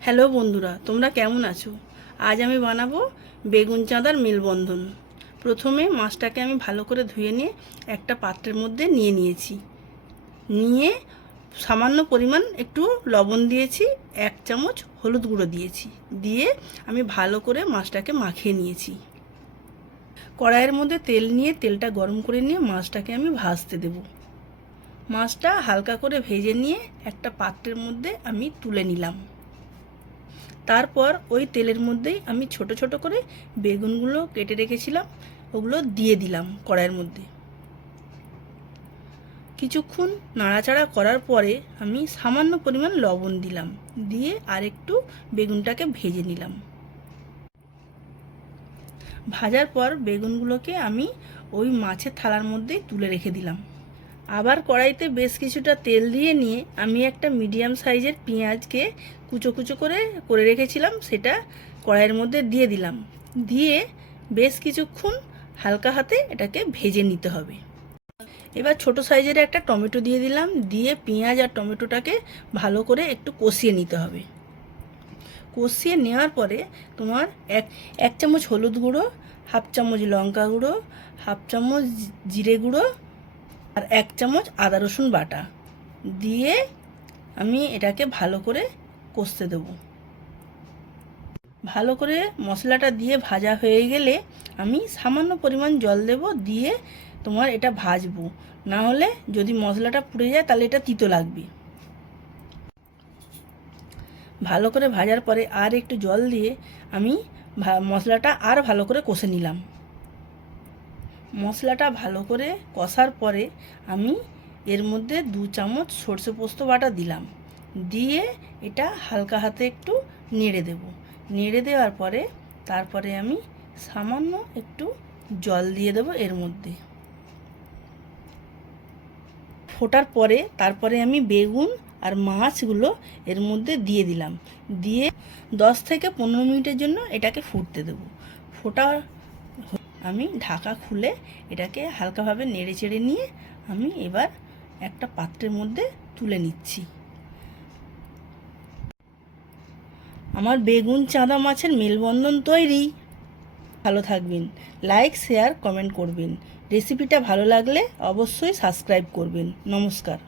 Hello বন্ধুরা, তোমরা কেমন আছো? আজ আমি বানাবো বেগুন চাঁদার মেলবন্ধন। প্রথমে মাছটাকে আমি ভালো করে ধুয়ে নিয়ে একটা পাত্রের মধ্যে নিয়েছি। নিয়ে সামান্য পরিমাণ একটু লবণ দিয়েছি, 1 চামচ হলুদ গুঁড়ো দিয়েছি। দিয়ে আমি ভালো করে মাছটাকে মাখিয়ে নিয়েছি। কড়াইয়ের মধ্যে তেল নিয়ে তেলটা গরম করে নিয়ে মাছটাকে আমি ভাজতে দেব। মাছটা হালকা করে ভেজে নিয়ে একটা পাত্রের মধ্যে আমি তুলে নিলাম। তারপর ওই তেলের মধ্যেই আমি ছোট ছোট করে বেগুনগুলো কেটে রেখেছিলাম, ওগুলো দিয়ে দিলাম কড়াইয়ের মধ্যে। কিছুক্ষণ নাড়াচাড়া করার পরে আমি সামান্য পরিমাণ লবণ দিলাম, দিয়ে আরেকটু বেগুনটাকে ভেজে নিলাম। ভাজার পর বেগুনগুলোকে আমি ওই মাছের থালার মধ্যেই তুলে রেখে দিলাম। আবার কড়াইতে বেশ কিছুটা তেল দিয়ে নিয়ে আমি একটা মিডিয়াম সাইজের পেঁয়াজকে কুচো কুচো করে রেখেছিলাম, সেটা কড়াইয়ের মধ্যে দিয়ে দিলাম। দিয়ে বেশ কিছুক্ষণ হালকা হাতে এটাকে ভেজে নিতে হবে। এবার ছোট সাইজের একটা টমেটো দিয়ে দিলাম, দিয়ে পেঁয়াজ আর টমেটোটাকে ভালো করে একটু কষিয়ে নিতে হবে। কষিয়ে নেওয়ার পরে তোমার এক চামচ হলুদ গুঁড়ো, 1/2 চামচ লঙ্কা গুঁড়ো, 1/2 চামচ জিরে গুঁড়ো আর 1 চামচ আদা রসুন বাটা দিয়ে আমি এটাকে ভালো করে কষতে দেব। ভালো করে মশলাটা দিয়ে ভাজা হয়ে গেলে আমি সামান্য পরিমাণ জল দেব, দিয়ে তোমার এটা ভাজবো। না হলে যদি মশলাটা পুড়ে যায় তাহলে এটা তিতো লাগবে। ভালো করে ভাজার পরে আর একটু জল দিয়ে আমি মশলাটা আর ভালো করে কষে নিলাম। মশলাটা ভালো করে কষার পরে আমি এর মধ্যে 2 চামচ সরষে পোস্ত বাটা দিলাম, দিয়ে এটা হালকা হাতে একটু নেড়ে দেব। নেড়ে দেওয়ার পরে তারপরে আমি সামান্য একটু জল দিয়ে দেব এর মধ্যে। ফোটার পরে তারপরে আমি বেগুন আর মাছগুলো এর মধ্যে দিয়ে দিলাম, দিয়ে 10 থেকে 15 মিনিটের জন্য এটাকে ফুটতে দেব। ফোটা আমি ঢাকা খুলে এটাকে হালকাভাবে নেড়ে চেড়ে নিয়ে আমি এবার একটা পাত্রের মধ্যে তুলে নিচ্ছি। আমার বেগুন চাঁদা মাছের মেলবন্ধন তৈরি। ভালো থাকবেন, লাইক শেয়ার কমেন্ট করবেন। রেসিপিটা ভালো লাগলে অবশ্যই সাবস্ক্রাইব করবেন। নমস্কার।